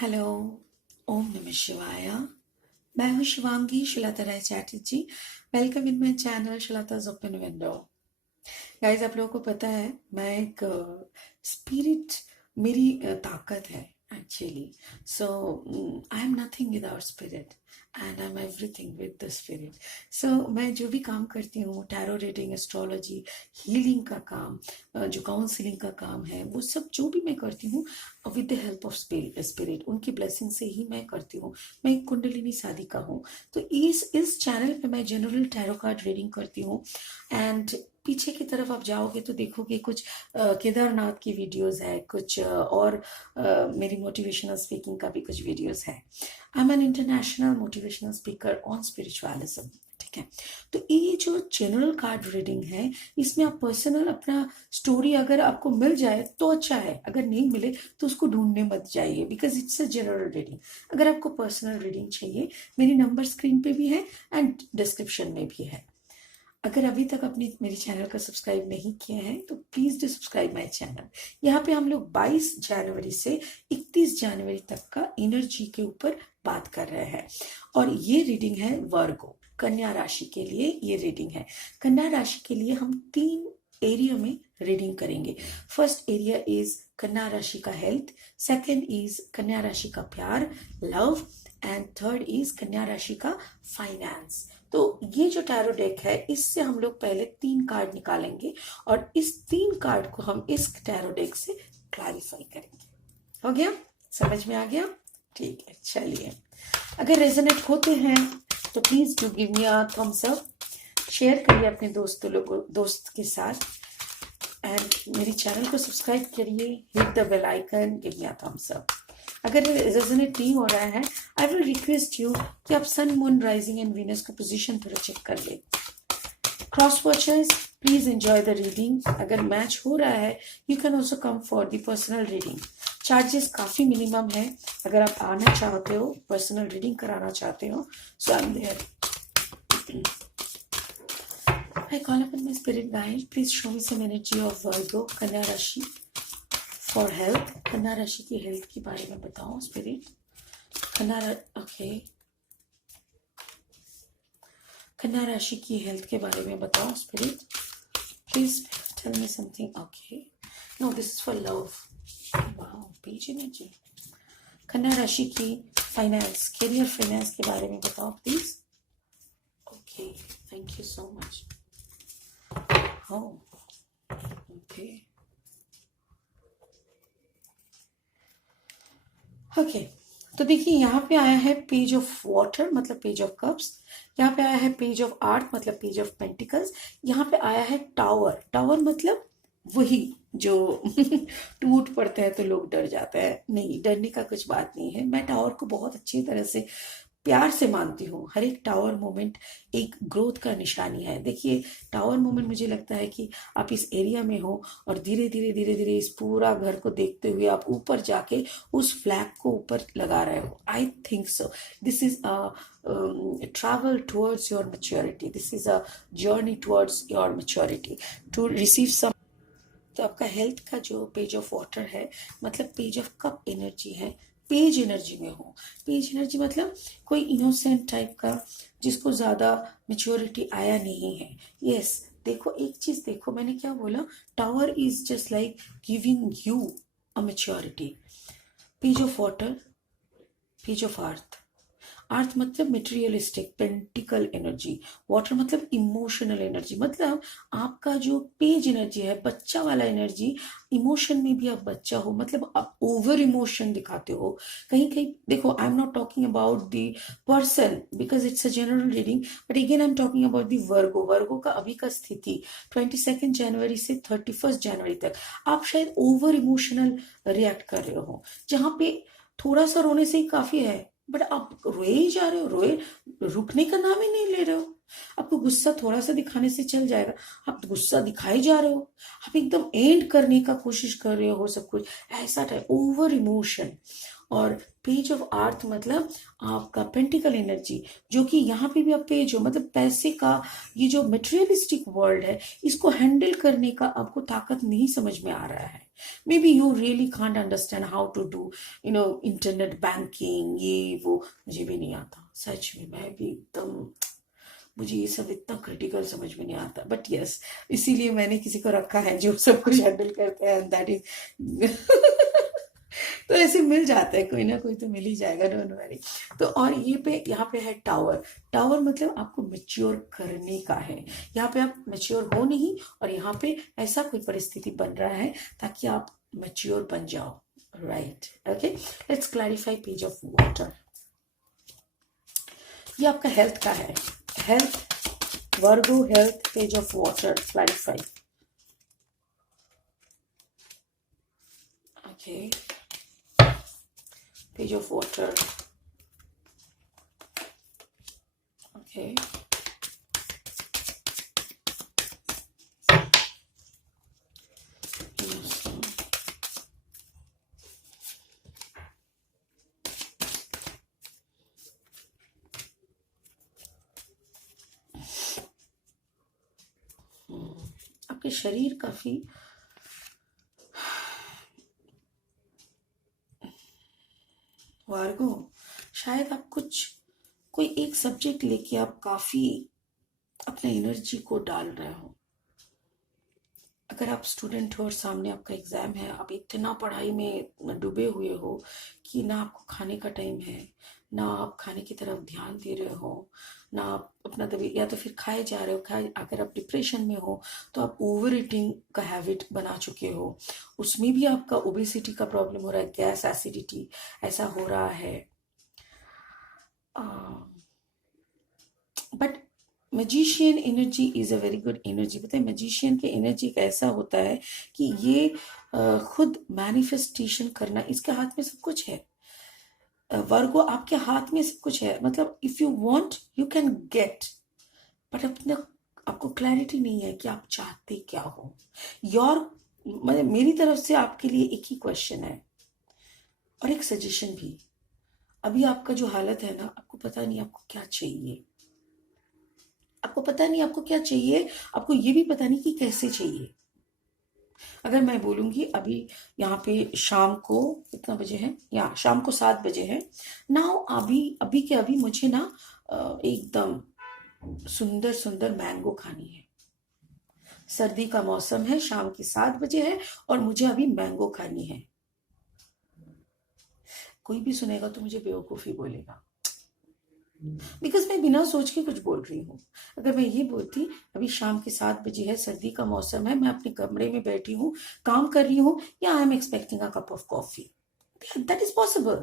Hello, ओम नमः शिवाय। मैं हूँ Shivangi Shilata Rai Chatterjee. Welcome in my channel Shilata's open window. Guys, आप लोगों को पता है मैं एक स्पिरिट, मेरी ताकत है actually. So I am nothing without spirit and I am everything with the spirit. So मैं जो भी काम करती हूँ, टैरो रीडिंग, एस्ट्रोलॉजी, हीलिंग का काम, जो काउंसलिंग का काम है, वो सब जो भी मैं करती हूँ with the help of spirit, उनकी ब्लेसिंग से ही मैं करती हूँ। मैं एक कुंडलिनी साधिका हूँ। तो इस चैनल पे मैं जनरल टैरो कार्ड रीडिंग करती हूँ। एंड पीछे की तरफ आप जाओगे तो देखोगे कुछ केदारनाथ की वीडियोस है, कुछ और मेरी मोटिवेशनल स्पीकिंग का भी कुछ वीडियोस है। I am an international motivational speaker on spiritualism. ठीक है। तो ये जो जनरल कार्ड रीडिंग है, इसमें आप पर्सनल अपना स्टोरी अगर आपको मिल जाए तो अच्छा है, अगर नहीं मिले तो उसको ढूंढने मत जाइए, because it's a general reading. अगर आपको पर्सनल रीडिंग चाहिए, मेरी नंबर स्क्रीन पे भी है एंड डिस्क्रिप्शन में भी है। अगर अभी तक अपनी मेरे चैनल को सब्सक्राइब नहीं किया है तो please do subscribe my channel. यहाँ पे हम लोग 22 जनवरी से 31 जनवरी तक का एनर्जी के ऊपर बात कर रहे हैं। और ये रीडिंग है वर्गो, कन्या राशि के लिए ये रीडिंग है। कन्या राशि के लिए हम 3 एरिया में रीडिंग करेंगे। फर्स्ट एरिया इज कन्या राशि का हेल्थ, सेकेंड इज कन्या राशि का प्यार, लव, एंड थर्ड इज कन्या राशि का फाइनेंस। तो ये जो टैरो डेक है, इससे हम लोग पहले 3 कार्ड निकालेंगे और इस 3 कार्ड को हम इस टैरो डेक से क्लैरिफाई करेंगे। हो गया? समझ में आ गया? ठीक है, चलिए। अगर रेजोनेट होते हैं तो please do give me a thumbs up. Share करिए अपने दोस्त के साथ एंड मेरी चैनल को सब्सक्राइब करिए। Hit the bell icon, give me a thumbs up. अगर रेजोनेट नहीं हो रहा है, आई विल रिक्वेस्ट यू कि आप सन, मून, राइजिंग एंड वीनस का पोजीशन थोड़ा चेक कर ले। Cross watchers, please enjoy the reading. अगर मैच हो रहा है, you can also come for the personal reading. Charges काफी मिनिमम है। अगर आप आना चाहते हो, पर्सनल रीडिंग कराना चाहते हो, so I am there. I call upon my spirit guide. Please show me some energy of Virgo, कन्या राशि, for health. कन्या राशि की हेल्थ के बारे में बताओ स्पिरिट। ओके, कन्या राशि की हेल्थ के बारे में बताओ spirit. Please tell me something. Okay, no, this is for love. Wow, page energy. कन्या राशि की फाइनेंस, करियर, फाइनेंस के बारे में बताओ please. Okay, thank you so much. Okay okay, तो देखिए यहाँ पे आया है पेज ऑफ वाटर, मतलब पेज ऑफ कप्स। यहाँ पे आया है पेज ऑफ आर्ट, मतलब पेज ऑफ पेंटिकल्स। यहाँ पे आया है टावर। टावर मतलब वही जो टूट पड़ते हैं तो लोग डर जाते हैं। नहीं, डरने का कुछ बात नहीं है। मैं टावर को बहुत अच्छी तरह से प्यार से मानती हूँ। हर एक टावर मोमेंट एक ग्रोथ का निशानी है। देखिए, टावर मोमेंट मुझे लगता है कि आप इस एरिया में हो और धीरे धीरे धीरे धीरे इस पूरा घर को देखते हुए आप ऊपर जाके उस फ्लैग को ऊपर लगा रहे हो। I think so this is a travel towards your maturity. This is a journey towards your maturity to receive some। तो आपका हेल्थ का जो पेज ऑफ वाटर है, मतलब पेज ऑफ कप एनर्जी है, पेज एनर्जी में हो। पेज एनर्जी मतलब कोई इनोसेंट टाइप का, जिसको ज्यादा मेच्योरिटी आया नहीं है। यस, देखो एक चीज देखो, मैंने क्या बोला, tower is just like giving you a maturity. Page of water, page of earth. Earth मतलब मटेरियलिस्टिक पेंटिकल एनर्जी, वाटर मतलब इमोशनल एनर्जी। मतलब आपका जो पेज एनर्जी है, बच्चा वाला एनर्जी, इमोशन में भी आप बच्चा हो, मतलब आप ओवर इमोशन दिखाते हो कहीं कहीं। देखो, I am not talking about the person because it's a general reading, but again I am talking about the Virgo. Virgo का अभी का स्थिति 22 जनवरी से 31 जनवरी तक आप शायद ओवर इमोशनल रिएक्ट कर रहे हो, जहां पे थोड़ा सा रोने से ही काफी है, बट आप रोए ही जा रहे हो, रोए, रुकने का नाम ही नहीं ले रहे हो। आपको गुस्सा थोड़ा सा दिखाने से चल जाएगा, आप गुस्सा दिखाए जा रहे हो, आप एकदम एंड करने का कोशिश कर रहे हो सब कुछ, ऐसा टाइप ओवर इमोशन। और पेज ऑफ अर्थ मतलब आपका पेंटिकल एनर्जी, जो कि यहाँ पे भी आप पेज हो, मतलब पैसे का ये जो मटेरियलिस्टिक वर्ल्ड है, इसको हैंडल करने का आपको ताकत नहीं समझ में आ रहा है। Maybe you really can't understand how to do internet banking, ये वो मुझे भी नहीं आता सच में। मैं भी एकदम, मुझे ये सब इतना क्रिटिकल समझ में नहीं आता, बट यस, इसीलिए मैंने किसी को रखा है जो सब कुछ हैंडल करते हैं, दैट इज तो ऐसे मिल जाता है, कोई ना कोई तो मिल ही जाएगा, डोंट वरी। तो और ये पे यहाँ पे है टावर। टावर मतलब आपको मैच्योर करने का है, यहाँ पे आप मैच्योर हो नहीं, और यहाँ पे ऐसा कोई परिस्थिति बन रहा है ताकि आप मैच्योर बन जाओ, right? Okay, let's clarify page of water. ये आपका हेल्थ का है, health, Virgo health, page of water, clarify. Okay, page of water. Okay. आपके शरीर काफी वार्गो, शायद आप कोई एक सब्जेक्ट लेके आप काफी अपने एनर्जी को डाल रहे हो। अगर आप स्टूडेंट हो और सामने आपका एग्जाम है, आप इतना पढ़ाई में डूबे हुए हो कि ना आपको खाने का टाइम है, ना आप खाने की तरफ ध्यान दे रहे हो, ना आप अपना तभी, या तो फिर खाए जा रहे हो। अगर आप डिप्रेशन में हो तो आप ओवर ईटिंग का हैबिट बना चुके हो, उसमें भी आपका ओबेसिटी का प्रॉब्लम हो रहा है, गैस, एसिडिटी ऐसा हो रहा है। But magician energy is a very good energy. पता है मैजिशियन की एनर्जी का ऐसा होता है कि ये खुद मैनिफेस्टेशन करना, इसके हाथ में सब कुछ है। वर्गो, आपके हाथ में सब कुछ है, मतलब if you want you can get, but अपने आपको क्लैरिटी नहीं है कि आप चाहते क्या हो। योर, मतलब मेरी तरफ से आपके लिए एक ही क्वेश्चन है और एक सजेशन भी। अभी आपका जो हालत है ना, आपको पता नहीं आपको क्या चाहिए, आपको पता नहीं आपको क्या चाहिए, आपको ये भी पता नहीं कि कैसे चाहिए। अगर मैं बोलूंगी अभी यहाँ पे शाम को कितना बजे है, यहाँ शाम को 7 बजे है ना, अभी अभी के अभी मुझे ना एकदम सुंदर सुंदर मैंगो खानी है। सर्दी का मौसम है, शाम के 7 बजे है और मुझे अभी मैंगो खानी है। कोई भी सुनेगा तो मुझे बेवकूफी बोलेगा, बिकॉज मैं बिना सोच के कुछ बोल रही हूँ। अगर मैं ये बोलती अभी शाम के 7 बजे है, सर्दी का मौसम है, मैं अपने कमरे में बैठी हूँ, काम कर रही हूँ, या I am expecting a cup of coffee, that is possible,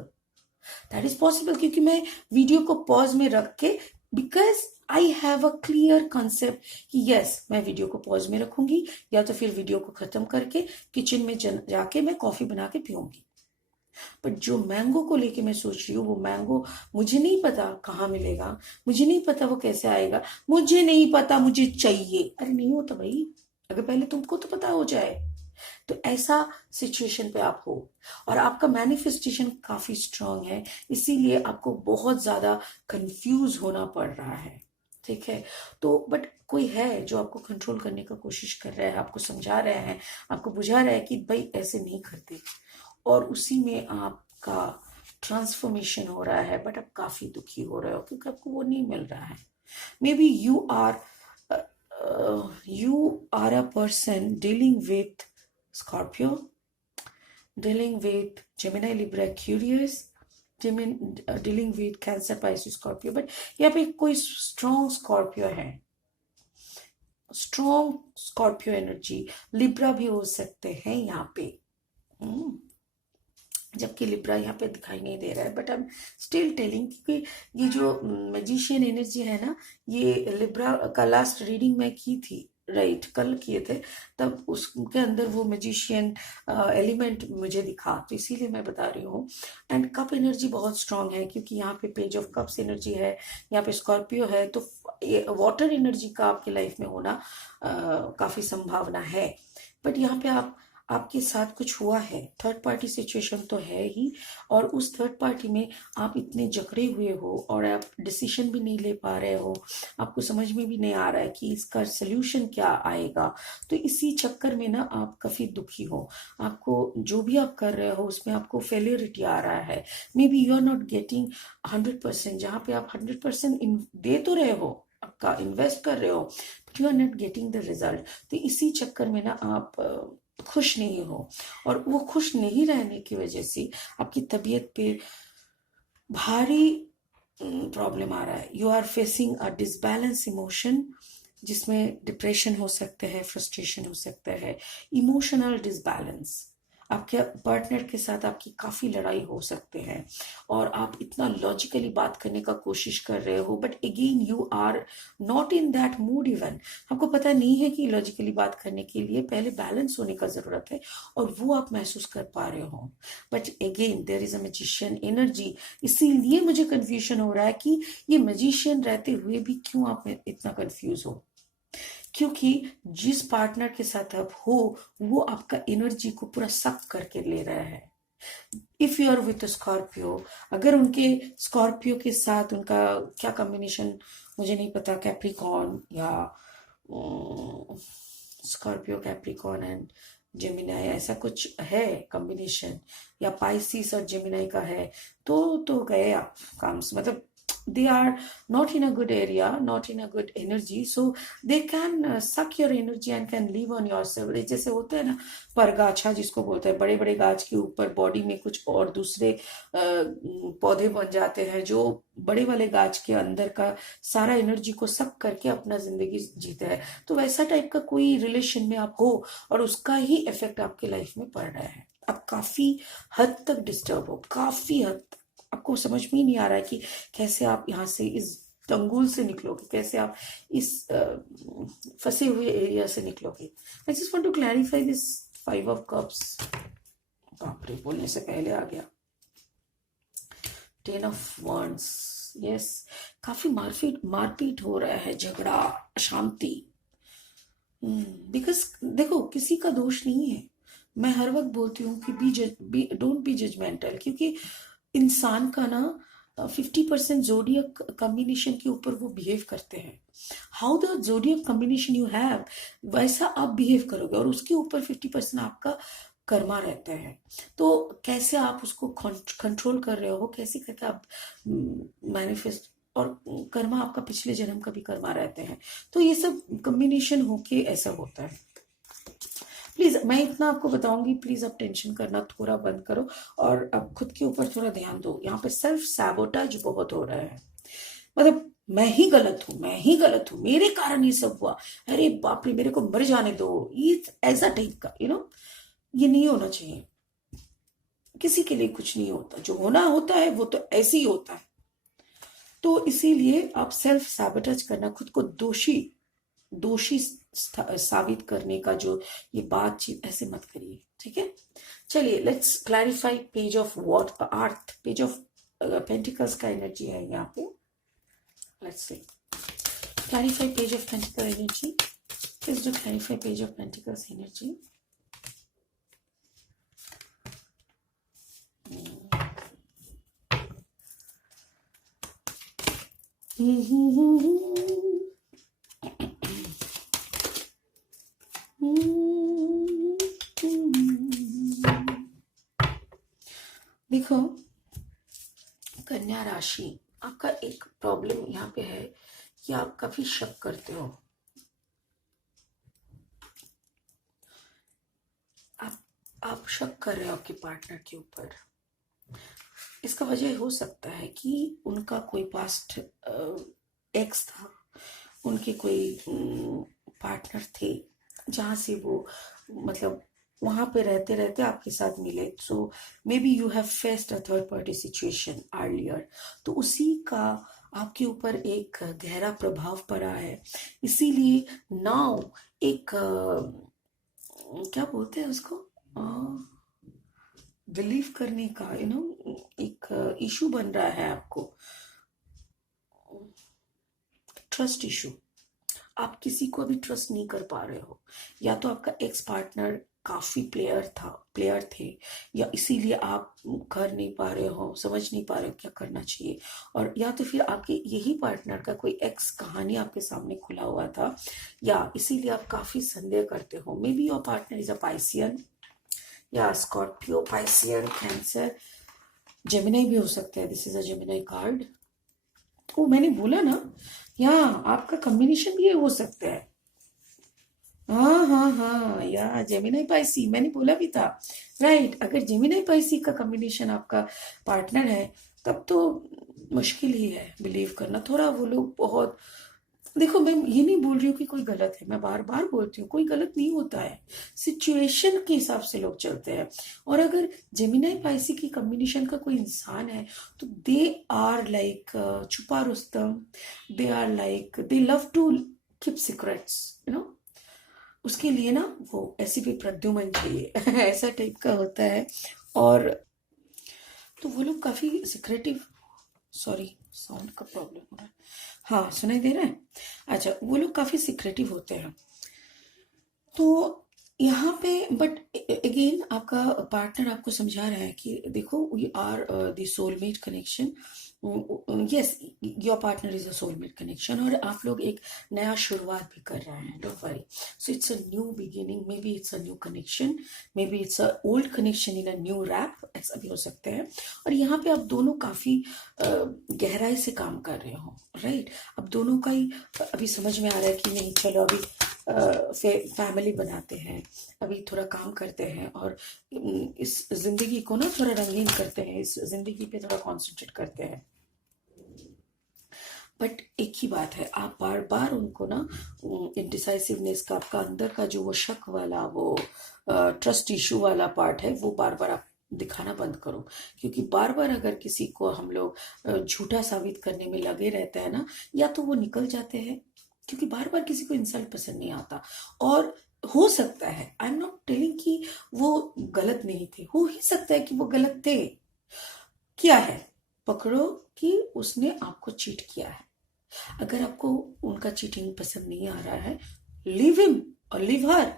that is possible, क्योंकि मैं वीडियो को पॉज में रख के, because I have a clear concept कि यस मैं वीडियो को पॉज में रखूंगी, या तो फिर वीडियो को खत्म करके किचन में जाके मैं कॉफी बना के पीऊंगी। बट जो मैंगो को लेके मैं सोच रही हूँ, वो मैंगो मुझे नहीं पता कहाँ मिलेगा, मुझे नहीं पता वो कैसे आएगा, मुझे नहीं पता, मुझे चाहिए। अरे नहीं होता भाई, अगर पहले तुमको तो पता हो जाए। तो ऐसा सिचुएशन पे आप हो और आपका मैनिफेस्टेशन काफी स्ट्रांग है, इसीलिए आपको बहुत ज्यादा कंफ्यूज होना पड़ रहा है, ठीक है? तो बट कोई है जो आपको कंट्रोल करने का कोशिश कर रहा है, आपको समझा रहा है, आपको बुझा रहा है कि भाई ऐसे नहीं करते, और उसी में आपका ट्रांसफॉर्मेशन हो रहा है। बट आप काफी दुखी हो रहे हो क्योंकि आपको वो नहीं मिल रहा है। May be you are a person dealing with Scorpio, dealing with Gemini, Libra, Aquarius, dealing with Cancer, Pisces, Scorpio, but यहाँ पे कोई स्ट्रॉन्ग स्कॉर्पियो है, स्ट्रॉन्ग स्कॉर्पियो एनर्जी। लिब्रा भी हो सकते हैं यहाँ पे, जबकि लिब्रा यहाँ पे दिखाई नहीं दे रहा है, but I am still telling, क्योंकि ये जो मैजिशियन एनर्जी है ना, ये लिब्रा का लास्ट रीडिंग मैं की थी, राइट, कल किए थे, तब उसके अंदर वो मैजिशियन एलिमेंट मुझे दिखा, तो इसीलिए मैं बता रही हूँ। एंड कप एनर्जी बहुत स्ट्रांग है, क्योंकि यहाँ पे पेज ऑफ कप्स एनर्जी है, यहाँ पे स्कॉर्पियो है, तो वाटर एनर्जी का आपके लाइफ में होना काफी संभावना है। बट यहाँ पे आप आपके साथ कुछ हुआ है, थर्ड पार्टी सिचुएशन तो है ही, और उस थर्ड पार्टी में आप इतने जकड़े हुए हो और आप डिसीजन भी नहीं ले पा रहे हो, आपको समझ में भी नहीं आ रहा है कि इसका सोल्यूशन क्या आएगा। तो इसी चक्कर में ना आप काफी दुखी हो, आपको जो भी आप कर रहे हो उसमें आपको फेलियरिटी आ रहा है, maybe you are not getting 100%, जहाँ पे आप 100% दे तो रहे हो, आपका इन्वेस्ट कर रहे हो, but you are not getting the result. तो इसी चक्कर में ना आप खुश नहीं हो, और वो खुश नहीं रहने की वजह से आपकी तबीयत पे भारी प्रॉब्लम आ रहा है। You are facing a disbalance emotion, जिसमें डिप्रेशन हो सकते हैं, फ्रस्ट्रेशन हो सकता है, इमोशनल डिसबैलेंस, आपके पार्टनर के साथ आपकी काफी लड़ाई हो सकते हैं, और आप इतना लॉजिकली बात करने का कोशिश कर रहे हो, but again you are not in that mood even, आपको पता नहीं है कि लॉजिकली बात करने के लिए पहले बैलेंस होने का जरूरत है, और वो आप महसूस कर पा रहे हो, but again there is a magician energy. इसीलिए मुझे कंफ्यूजन हो रहा है कि ये मैजिशियन रहते हुए भी क्यों आप इतना कंफ्यूज हो, क्योंकि जिस पार्टनर के साथ आप हो वो आपका एनर्जी को पूरा सक करके ले रहा है। If you are with Scorpio, अगर उनके स्कॉर्पियो के साथ उनका क्या कॉम्बिनेशन मुझे नहीं पता, कैप्रिकॉर्न या स्कॉर्पियो कैप्रिकॉर्न एंड जेमिनाई, ऐसा कुछ है कॉम्बिनेशन, या पाइसिस और जेमिनाई का है, तो गए आप काम से, मतलब they are not in a good area, not in a good energy, so they can suck your energy and can live on yourself। जैसे होता है ना परगाछा जिसको बोलते हैं, बड़े बड़े गाछ के ऊपर बॉडी में कुछ और दूसरे पौधे बन जाते हैं जो बड़े वाले गाछ के अंदर का सारा एनर्जी को सक करके अपना जिंदगी जीता है। तो वैसा टाइप का कोई रिलेशन में आप हो और उसका ही इफेक्ट आपके लाइफ में पड़ रहा है, आप काफी हद तक डिस्टर्ब हो, काफी हद तक आपको समझ में ही नहीं आ रहा है कि कैसे आप यहाँ से इस चंगुल से निकलोगे, कैसे आप इस फंसे हुए एरिया से निकलोगे। I just want to clarify this 5 of cups, बाप रे बोलने से पहले आ गया 10 ऑफ वॉन्ड्स, यस, काफी मारपीट हो रहा है, झगड़ा, अशांति, बिकॉज देखो किसी का दोष नहीं है, मैं हर वक्त बोलती हूँ कि डोंट बी जजमेंटल, क्योंकि इंसान का ना 50% जोडियक कॉम्बिनेशन के ऊपर वो बिहेव करते हैं, how the zodiac combination you have वैसा आप बिहेव करोगे, और उसके ऊपर 50% आपका कर्मा रहता है। तो कैसे आप उसको कंट्रोल कर रहे हो, कैसे करके आप मैनिफेस्ट, और कर्मा आपका पिछले जन्म का भी कर्मा रहते हैं, तो ये सब कॉम्बिनेशन होके ऐसा होता है। प्लीज मैं इतना आपको बताऊंगी, प्लीज आप टेंशन करना थोड़ा बंद करो और अब खुद के ऊपर थोड़ा ध्यान दो। यहाँ पे सेल्फ सैबोटेज बहुत हो रहा है, मतलब मैं ही गलत हूँ, मैं ही गलत हूँ, मेरे कारण ये सब हुआ, अरे बाप रे मेरे को मर जाने दो, ये ऐसा टाइप का ये नहीं होना चाहिए। किसी के लिए कुछ नहीं होता, जो होना होता है वो तो ऐसे ही होता है। तो इसीलिए आप सेल्फ सैबोटेज करना, खुद को दोषी दोषी साबित करने का जो ये बातचीत ऐसे मत करिए, ठीक है। चलिए let's clarify page of what earth, page of pentacles का एनर्जी है यहाँ पे। Let's see clarify page of pentacle energy, please do clarify page of pentacles energy. देखो कन्या राशि, आपका एक प्रॉब्लम यहाँ पे है कि आप काफी शक करते हो, आप शक कर रहे हो आपके पार्टनर के ऊपर। इसका वजह हो सकता है कि उनका कोई पास्ट एक्स था, उनके कोई पार्टनर थे जहाँ से वो मतलब वहां पे रहते रहते आपके साथ मिले, so maybe you have faced a third party situation earlier, तो उसी का आपके ऊपर एक गहरा प्रभाव पड़ा है। इसीलिए नाउ एक क्या बोलते हैं उसको, बिलीव करने का एक इशू बन रहा है आपको, ट्रस्ट इशू। आप किसी को अभी ट्रस्ट नहीं कर पा रहे हो, या तो आपका एक्स पार्टनर काफी प्लेयर थे, या इसीलिए आप कर नहीं पा रहे हो, समझ नहीं पा रहे हो क्या करना चाहिए, और या तो फिर आपके यही पार्टनर का कोई एक्स कहानी आपके सामने खुला हुआ था, या इसीलिए आप काफी संदेह करते हो। May be your partner is a Piscean, या स्कॉर्पियो, पाइसियन, कैंसर, जेमिनाई भी हो सकता है। This is a Gemini card. तो मैंने बोला ना, यहाँ आपका कॉम्बिनेशन भी ये हो सकता है। हाँ हाँ हाँ, या जेमिनाई पाइसी, मैंने बोला भी था। राइट, अगर जेमिनाई पाइसी का कॉम्बिनेशन आपका पार्टनर है, तब तो मुश्किल ही है बिलीव करना। थोड़ा वो लोग बहुत, देखो मैं ये नहीं बोल रही हूँ कि कोई गलत है, मैं बार बार बोलती हूँ कोई गलत नहीं होता है, सिचुएशन के हिसाब से लोग चलते हैं। और अगर जेमिनाई पाइसी की कॉम्बिनेशन का कोई इंसान है, तो दे आर लाइक छुपा रुस्तम, they are like they love to keep secrets, you know. उसके लिए ना वो ऐसी भी प्रद्युमन चाहिए ऐसा टाइप का होता है। और तो वो लोग काफी सिक्रेटिव, सॉरी साउंड का प्रॉब्लम हो रहा है, हाँ सुनाई दे रहा है। अच्छा, वो लोग काफी सिक्रेटिव होते हैं। तो यहाँ पे बट अगेन आपका पार्टनर आपको समझा रहा है कि देखो we are the soulmate connection. Yes, your partner is a soulmate connection, और आप लोग एक नया शुरुआत भी कर रहे हैं, don't worry. So it's a new beginning, maybe it's a new connection, maybe it's a old connection in a new wrap, ऐसा भी हो सकता है। और यहाँ पे आप दोनों काफी गहराई से काम कर रहे हो, राइट। अब दोनों का ही अभी समझ में आ रहा है कि नहीं, चलो अभी फैमिली बनाते हैं, अभी थोड़ा काम करते हैं, और इस जिंदगी को ना थोड़ा रंगीन करते हैं, इस जिंदगी पे थोड़ा कॉन्सेंट्रेट करते हैं। बट एक ही बात है, आप बार बार उनको ना इंडिसाइसिवनेस का, आपका अंदर का जो वो शक वाला, वो ट्रस्ट इशू वाला पार्ट है, वो बार बार आप दिखाना बंद करो। क्योंकि बार बार अगर किसी को हम लोग झूठा साबित करने में लगे रहते हैं ना, या तो वो निकल जाते हैं, क्योंकि बार बार किसी को इंसल्ट पसंद नहीं आता। और हो सकता है, आई एम नॉट टेलिंग कि वो गलत नहीं थे, हो ही सकता है कि वो गलत थे। क्या है, पकड़ो कि उसने आपको चीट किया है। अगर आपको उनका चीटिंग पसंद नहीं आ रहा है, लिव हिम और लिव हर।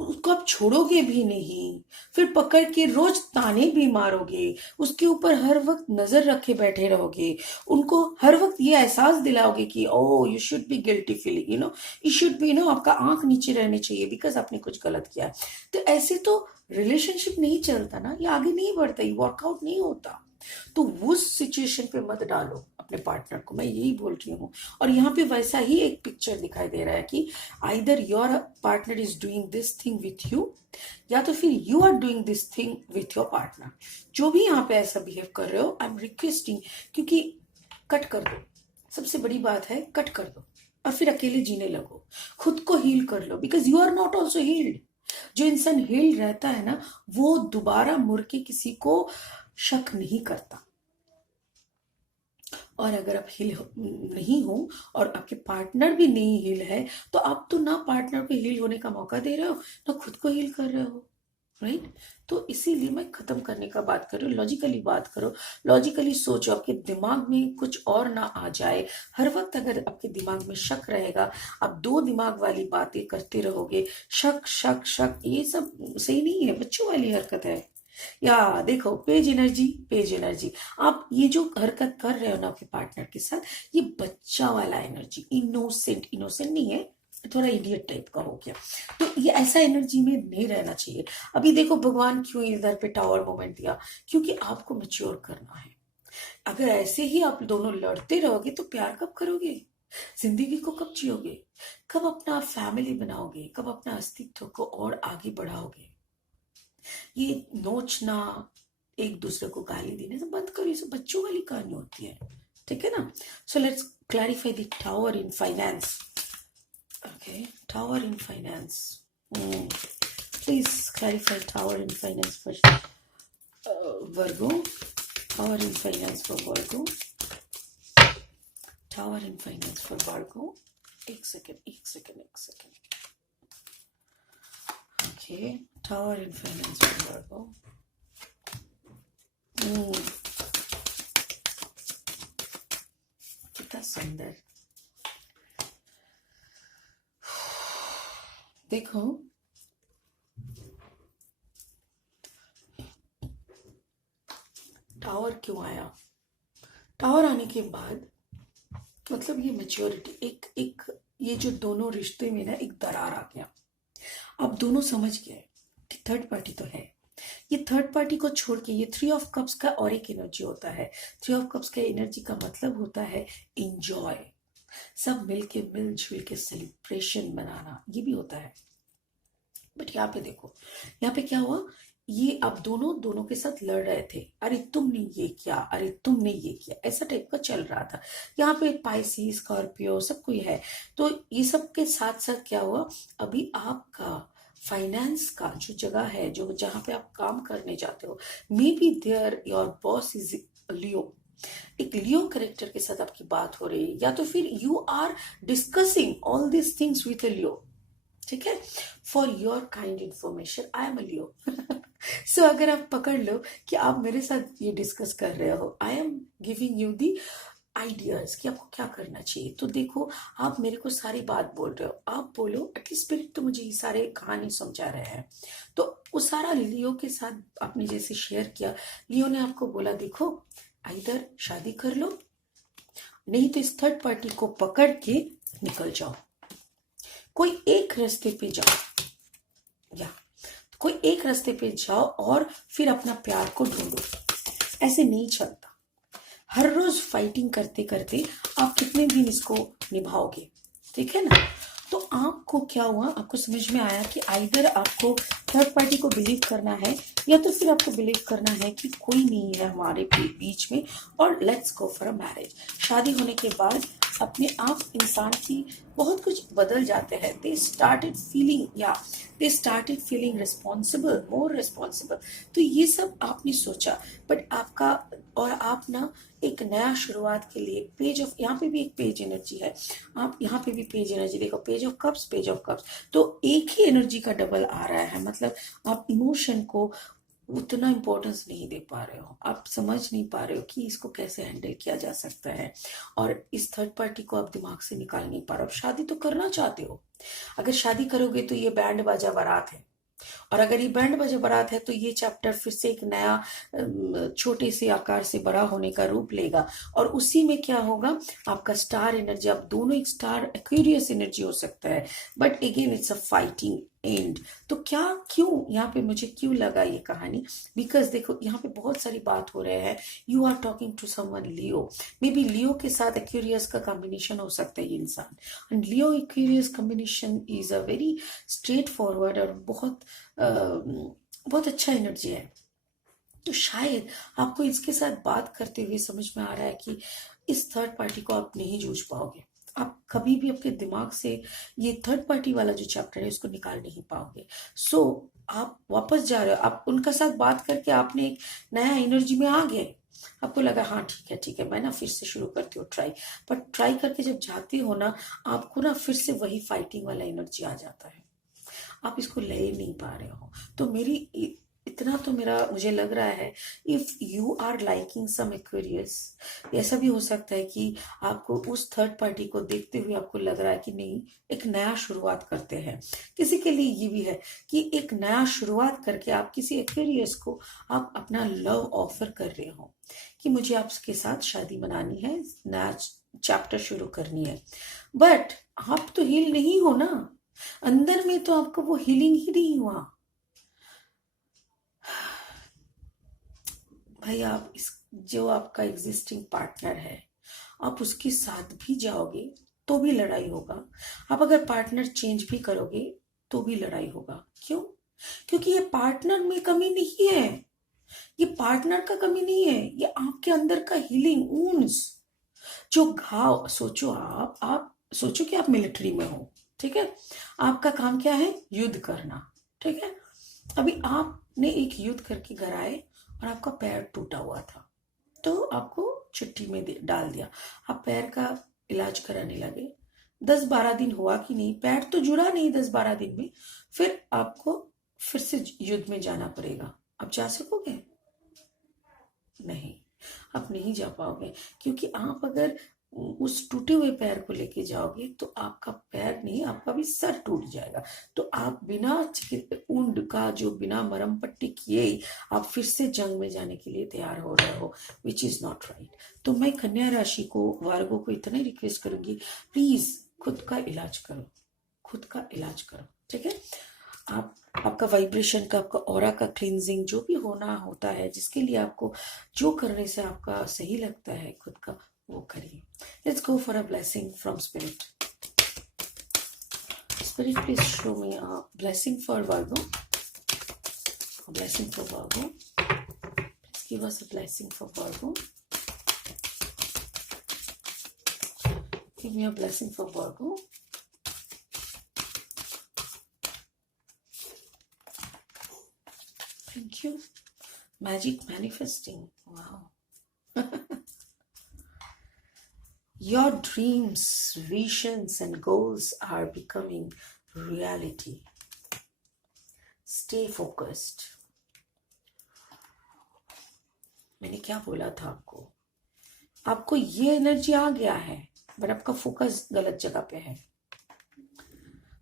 उसको आप छोड़ोगे भी नहीं, फिर पकड़ के रोज ताने भी मारोगे, उसके ऊपर हर वक्त नजर रखे बैठे रहोगे, उनको हर वक्त ये एहसास दिलाओगे कि oh you should be guilty feeling, you know, you should be, no, आपका आंख नीचे रहनी चाहिए बिकॉज आपने कुछ गलत किया। तो ऐसे तो रिलेशनशिप नहीं चलता ना, ये आगे नहीं बढ़ता, ये वर्कआउट नहीं होता। तो उस सिचुएशन पे मत डालो अपने पार्टनर को, मैं यही बोल रही हूँ। और यहाँ पे वैसा ही एक पिक्चर दिखाई दे रहा है कि either your partner is doing this thing with you, या तो फिर you are doing this thing with your partner. जो भी यहाँ पे ऐसा बिहेव कर रहे हो, आई एम रिक्वेस्टिंग, क्योंकि कट कर दो, सबसे बड़ी बात है कट कर दो, और फिर अकेले जीने लगो, खुद को हील कर लो, because you are not also healed. जो इंसान हील्ड रहता है ना, वो दोबारा मुड़ के किसी को शक नहीं करता। और अगर आप नहीं हो, और आपके पार्टनर भी नहीं हील है, तो आप तो ना पार्टनर को हील होने का मौका दे रहे हो, ना खुद को हील कर रहे हो, राइट। तो इसीलिए मैं खत्म करने का बात कर रही हूँ। लॉजिकली बात करो, लॉजिकली सोचो, आपके दिमाग में कुछ और ना आ जाए। हर वक्त अगर आपके दिमाग में शक रहेगा, आप दो दिमाग वाली बातें करते रहोगे, शक शक शक, ये सब सही नहीं है, बच्चों वाली हरकत है। या देखो, पेज एनर्जी, पेज एनर्जी, आप ये जो हरकत कर रहे हो ना आपके पार्टनर के साथ, ये बच्चा वाला एनर्जी, इनोसेंट, इनोसेंट नहीं है, थोड़ा इडियट टाइप का हो गया। तो ये ऐसा एनर्जी में नहीं रहना चाहिए। अभी देखो भगवान क्यों इधर पे टावर मोमेंट दिया, क्योंकि आपको मैच्योर करना है। अगर ऐसे ही आप दोनों लड़ते रहोगे तो प्यार कब करोगे, जिंदगी को कब जियोगे, कब अपना फैमिली बनाओगे, कब अपना अस्तित्व को और आगे बढ़ाओगे। ये नोचना, एक दूसरे को गाली देने से बंद करो, ये सब बच्चों वाली कहानी होती है, ठीक है ना। So let's clarify the tower in finance. Okay, tower in finance, please clarify tower in finance for Virgo, tower in finance for Virgo, tower in finance for Virgo. एक सेकेंड, एक सेकेंड, एक second. Okay, tower in finance for Virgo. कितना सुंदर। देखो, tower क्यों आया? Tower आने के बाद मतलब ये मैच्योरिटी, एक एक ये जो दोनों रिश्ते में ना एक दरार आ गया। अब दोनों समझ गए कि थर्ड पार्टी तो है। ये थर्ड पार्टी को छोड़ के ये थ्री ऑफ कप्स का और एक एनर्जी होता है। थ्री ऑफ कप्स का एनर्जी का मतलब होता है इंजॉय, सब मिलके मिलजुल के सेलिब्रेशन मनाना, ये भी होता है। बट यहाँ पे देखो, यहाँ पे क्या हुआ, ये अब दोनों दोनों के साथ लड़ रहे थे, अरे तुमने ये किया, अरे तुमने ये किया, ऐसा टाइप का चल रहा था। यहाँ पे पाइसी, स्कॉर्पियो सब कोई है। तो ये सब के साथ साथ क्या हुआ, अभी आपका फाइनेंस का जो जगह है, जो जहाँ पे आप काम करने जाते हो, maybe there your boss is Leo, एक लियो करेक्टर के साथ आपकी बात हो रही है, या तो फिर you are discussing all this things with a Leo. ठीक है, for your kind information I am Leo. So अगर आप पकड़ लो कि आप मेरे साथ ये डिस्कस कर रहे हो, I am giving you the ideas कि आपको क्या करना चाहिए। तो देखो, आप मेरे को सारी बात बोल रहे हो, आप बोलो एटलीस्ट स्पिरिट तो मुझे ये सारे कहानी समझा रहे हैं। तो वो सारा लियो के साथ आपने जैसे शेयर किया, लियो ने आपको बोला देखो, इधर शादी कर लो, नहीं तो इस थर्ड पार्टी को पकड़ के निकल जाओ, कोई एक रास्ते पे जाओ, या कोई एक रास्ते पे जाओ और फिर अपना प्यार को ढूंढो। ऐसे नहीं चलता। हर रोज फाइटिंग करते करते आप कितने दिन इसको निभाओगे? ठीक है ना। तो आपको क्या हुआ, आपको समझ में आया कि आइदर आपको थर्ड पार्टी को बिलीव करना है, या तो फिर आपको बिलीव करना है कि कोई नहीं है हमारे बीच में, और let's go for a marriage. शादी होने के बाद अपने आप इंसान की बहुत कुछ बदल जाते हैं। They started feeling responsible, more responsible. तो ये सब आपने सोचा, बट आपका और आप ना एक नया शुरुआत के लिए पेज ऑफ, यहाँ पे भी एक पेज एनर्जी है, आप यहाँ पे भी पेज एनर्जी देखो, page of cups, page of cups, तो एक ही एनर्जी का डबल आ रहा है। मतलब आप इमोशन को उतना इम्पोर्टेंस नहीं दे पा रहे हो, आप समझ नहीं पा रहे हो कि इसको कैसे हैंडल किया जा सकता है, और इस थर्ड पार्टी को आप दिमाग से निकाल नहीं पा रहे हो। शादी तो करना चाहते हो, अगर शादी करोगे तो ये बैंड बाजा बारात है, और अगर ये बैंड बाजा बारात है तो ये चैप्टर फिर से एक नया छोटे से आकार से बड़ा होने का रूप लेगा, और उसी में क्या होगा, आपका स्टार एनर्जी, आप दोनों एक स्टार एक्वेरियस एनर्जी हो सकता है, but again it's a fighting and. तो क्या, क्यों यहाँ पे मुझे क्यों लगा ये कहानी, बिकॉज देखो यहाँ पे बहुत सारी बात हो रहे हैं। You are talking to someone Leo, maybe Leo के साथ एक्वेरियस का कॉम्बिनेशन हो सकता है ये इंसान, and Leo Aquarius combination is a very straight forward और बहुत अच्छा एनर्जी है। तो शायद आपको इसके साथ बात करते हुए समझ में आ रहा है कि इस थर्ड पार्टी को आप नहीं जूझ पाओगे, आप कभी भी अपने दिमाग से ये थर्ड पार्टी वाला जो चैप्टर है उसको निकाल नहीं पाओगे। सो आप वापस जा रहे हो, आप उनका साथ बात करके आपने एक नया एनर्जी में आ गए, आपको लगा हाँ ठीक है मैं ना फिर से शुरू करती हूँ ट्राई, पर ट्राई करके जब जाती हो ना, आपको ना फिर से वही फाइटिंग वाला एनर्जी आ जाता है, आप इसको ले नहीं पा रहे हो। तो इतना तो मेरा मुझे लग रहा है, if you are liking some Aquarius, ऐसा भी हो सकता है कि आपको उस थर्ड पार्टी को देखते हुए आपको लग रहा है कि नहीं, एक नया शुरुआत करते हैं। किसी के लिए ये भी है कि एक नया शुरुआत करके आप किसी एक्वेरियस को आप अपना लव ऑफर कर रहे हो कि मुझे आपके साथ शादी बनानी है, नया चैप्टर शुरू करनी है, बट आप तो हील नहीं हो ना, अंदर में तो आपको वो हीलिंग ही नहीं हुआ भाई। आप इस जो आपका एग्जिस्टिंग पार्टनर है, आप उसके साथ भी जाओगे तो भी लड़ाई होगा, आप अगर पार्टनर चेंज भी करोगे तो भी लड़ाई होगा। क्यों? क्योंकि ये पार्टनर में कमी नहीं है, ये पार्टनर का कमी नहीं है, ये आपके अंदर का हीलिंग वुंड्स, जो घाव। सोचो, आप सोचो कि आप मिलिट्री में हो, ठीक है, आपका काम क्या है, युद्ध करना, ठीक है। अभी आपने एक युद्ध करके घर आए और आपका पैर टूटा हुआ था, तो आपको चिट्ठी में डाल दिया, आप पैर का इलाज कराने लगे, 10-12 दिन हुआ कि नहीं, पैर तो जुड़ा नहीं 10-12 दिन में, फिर आपको फिर से युद्ध में जाना पड़ेगा। आप जा सकोगे? नहीं, आप नहीं जा पाओगे, क्योंकि आप अगर उस टूटे हुए पैर को लेके जाओगे तो आपका पैर नहीं, आपका भी सर टूट जाएगा। तो आप बिना ऊंड का, जो बिना मरहम पट्टी किए ही आप फिर से जंग में जाने के लिए तैयार हो रहे हो, विच इज नॉट राइट। तो मैं कन्या राशि को, वार्गो को इतना रिक्वेस्ट करूंगी, प्लीज खुद का इलाज करो, खुद का इलाज करो, ठीक है। आपका वाइब्रेशन का, आपका ऑरा का क्लींजिंग जो भी होना होता है, जिसके लिए आपको जो करने से आपका सही लगता है खुद का, वो करिए। Let's go for a blessing from spirit. Spirit please show me a blessing for Virgo, a blessing for Virgo. Please give us a blessing for Virgo. Give me a blessing for Virgo. Thank you. Magic manifesting. Wow. Your dreams, visions, and goals are becoming reality. Stay focused. मैंने क्या बोला था आपको? आपको ये energy आ गया है, but आपका फोकस गलत जगह पे है।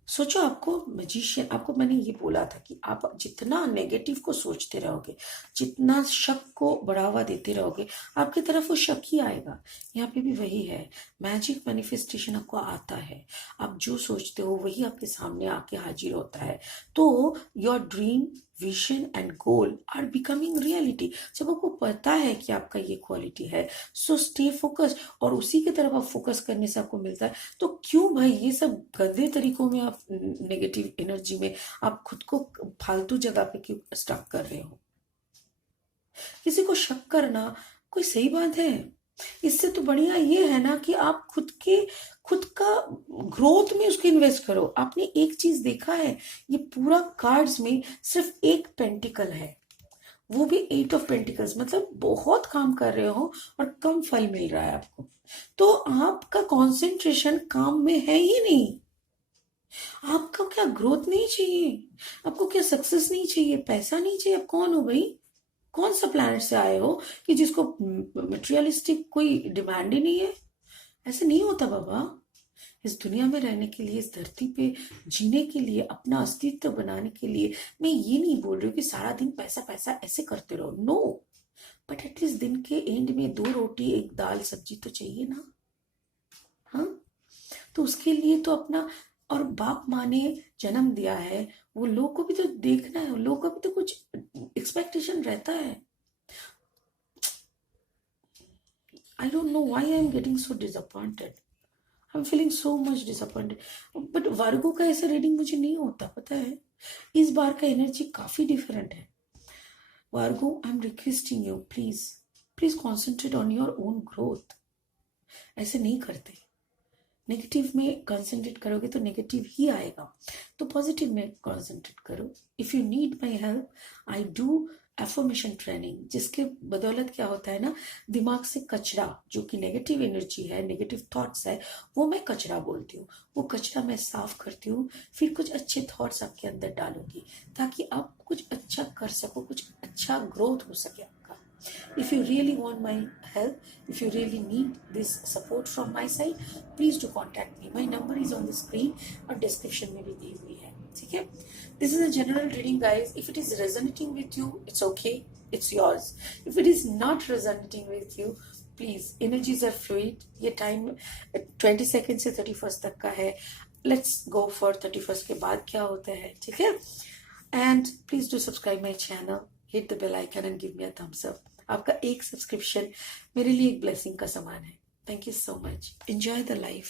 सोचो, आपको मैजिशियन, आपको मैंने ये बोला था कि आप जितना नेगेटिव को सोचते रहोगे, जितना शक को बढ़ावा देते रहोगे, आपकी तरफ वो शक ही आएगा। यहाँ पे भी वही है, मैजिक मैनिफेस्टेशन आपको आता है। आप जो सोचते हो वही आपके सामने आके हाजिर होता है। तो your dream, vision and goal are becoming reality. जब आपको पता है कि आपका ये क्वालिटी है, सो स्टे फोकस, और उसी की तरफ आप फोकस करने से आपको मिलता है। तो क्यों भाई ये सब गंदे तरीकों में, आप नेगेटिव एनर्जी में आप खुद को फालतू जगह पे क्यों स्टक कर रहे हो? किसी को शक करना कोई सही बात है? इससे तो बढ़िया ये है ना कि आप खुद का ग्रोथ में उसको इन्वेस्ट करो। आपने एक चीज देखा है, ये पूरा कार्ड्स में सिर्फ एक पेंटिकल है, वो भी 8 ऑफ पेंटिकल्स, मतलब बहुत काम कर रहे हो और कम फल मिल रहा है आपको। तो आपका कंसंट्रेशन काम में है ही नहीं। आपको क्या ग्रोथ नहीं चाहिए? आपको क्या सक्सेस नहीं चाहिए? पैसा नहीं चाहिए? आप कौन हो भाई? कौन सा प्लैनेट से आए हो कि जिसको मटेरियलिस्टिक कोई डिमांड ही नहीं है? ऐसे नहीं होता बाबा। इस दुनिया में रहने के लिए, इस धरती पे जीने के लिए, अपना अस्तित्व बनाने के लिए, मैं ये नहीं बोल रही हूँ कि सारा दिन पैसा पैसा ऐसे करते रहो, नो, बट एटलीस्ट दिन के एंड में 2 रोटी 1 दाल सब्जी तो चाहिए ना। हाँ, तो उसके लिए तो अपना, और बाप माँ ने जन्म दिया है, वो लोग को भी तो देखना है, लोग को भी तो कुछ एक्सपेक्टेशन रहता है। I don't know why I am getting so disappointed. I'm feeling so much disappointed. But वर्गो का ऐसा रीडिंग मुझे नहीं होता, पता है। इस बार का एनर्जी काफी डिफरेंट है। Virgo, I am requesting you, please concentrate on your own growth. ऐसे नहीं करते। नेगेटिव में कंसंट्रेट करोगे तो नेगेटिव ही आएगा, तो पॉजिटिव में कंसंट्रेट करो। If you need my help, I do affirmation training, जिसके बदौलत क्या होता है ना, दिमाग से कचरा, जो कि नेगेटिव एनर्जी है, नेगेटिव थॉट्स है, वो मैं कचरा बोलती हूँ, वो कचरा मैं साफ करती हूँ, फिर कुछ अच्छे थॉट्स आपके अंदर डालूंगी, ताकि आप कुछ अच्छा कर सको, कुछ अच्छा ग्रोथ हो सके आपका। If you really want my help, if you really need this support from my side, please do contact me. My number is on the screen और description में भी दी हुई है, ठीक है। This is a general reading, guys. If it is resonating with you, it's okay, it's yours. If it is not resonating with you, please, energies are fluid. ये time 22nd से 31st तक का है। Let's go for 31st के बाद क्या होता है, ठीक है। And please do subscribe my channel, hit the bell icon and give me a thumbs up. आपका एक सब्सक्रिप्शन मेरे लिए एक ब्लेसिंग का समान है। Thank you so much. Enjoy the life.